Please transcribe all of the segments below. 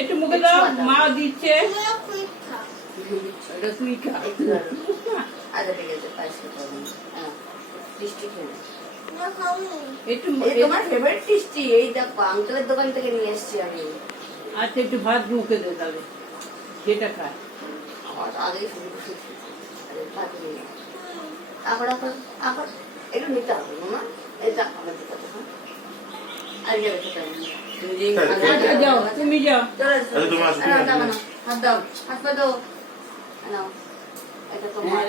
একটু মুখে দাও, মা দিচ্ছে। তোমার ফেভারিট টেস্টি এই দেখো আঙ্কেলের দোকান থেকে নিয়ে এসছি আমি। আচ্ছা একটু ভাত মুখে দে তাহলে, যেটা খায় আগেই ভাত নিয়ে আবার আবার একটু নিতে হবে মামা। এটা আমার দিতে হবে আর যাবে খেতে হবে। যাও তুমি যাও। হাত দাও, হাত পা দাও।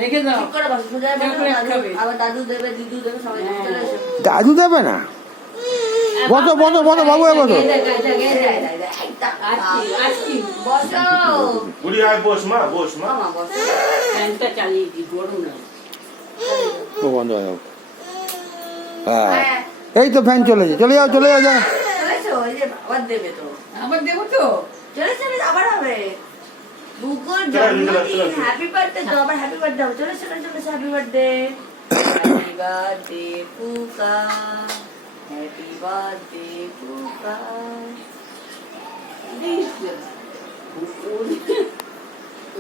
রেখে দাও। আবার দাদু দেবে, দিদু দেবে, সবাই চলে এসো। দাদু দেবে না? বসো বসো বসো বাবু, বসো। বুড়ি আয়, বস মা, বস মা, বসো। ফ্যানটা চালিয়ে দি, গরম না। ও বন্ধ হয়ে যাও। হ্যাঁ, এই তো ফ্যান চলেছে, চলে যাও চলে যাও। চলেছো, এই যে আবার দেবে তো। আবার দেবো তো? চলে চলে আবার হবে। বুকুর জন্মদিন, হ্যাপি বার্থডে তো, আবার হ্যাপি বার্থডে হবে। চলে চলে চলে, happy birthday, happy birthday Puka, happy birthday Puka.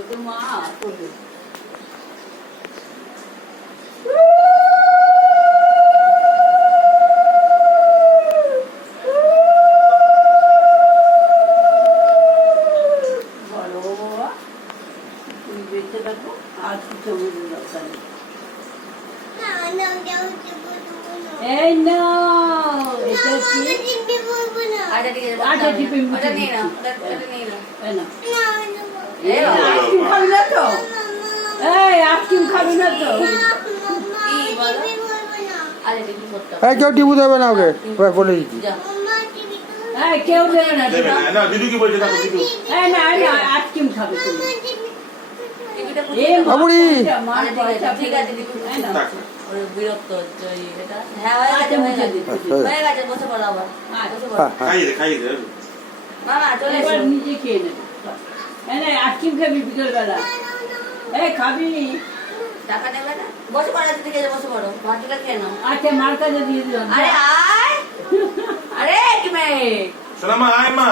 তো মা করবে। এই নাও, এটা কি? আচ্ছা ঠিক আছে, আচ্ছা টিফিন ওটা নিয়ে নাও, ওটা নিয়ে নাও। এই নাও। এই আইসক্রিম খাবি না তো? এই আইসক্রিম খাবি না তো? কি বলো? আরে টিভি করতে হবে। এই কেউ টিপু দেবে না ওকে, বলে দিচ্ছি। যা। এই কেউ দেবে না। দেবে না, না দিদু কি বলছে দেখো দিদু। এই না, আইসক্রিম খাবে তুমি। টিভিটা এ পুরো বাবুরি। আরে ঠিক আছে দিদু। থাক। ওর বিরক্ত হচ্ছে ওই এটা। হ্যাঁ হয়ে গেছে, হয়ে গেছে। হয়ে গেছে, বসে পড়ো আবার। বসে পড়ো। খাইয়ে দে। মামা চলে এবার এসো। নিজে খেয়ে নেবে। এই না, আইসক্রিম খাবি বিকেলবেলা? এই খাবি? টাকা নেবে না? বসে পড়ো, ঠিক আছে বসে পড়ো। ভাতটা খেয়ে নাও। আচ্ছা মার কাছে দিয়ে দিলাম। আরে আয়। আরে কি মে? সালামা আয় মা।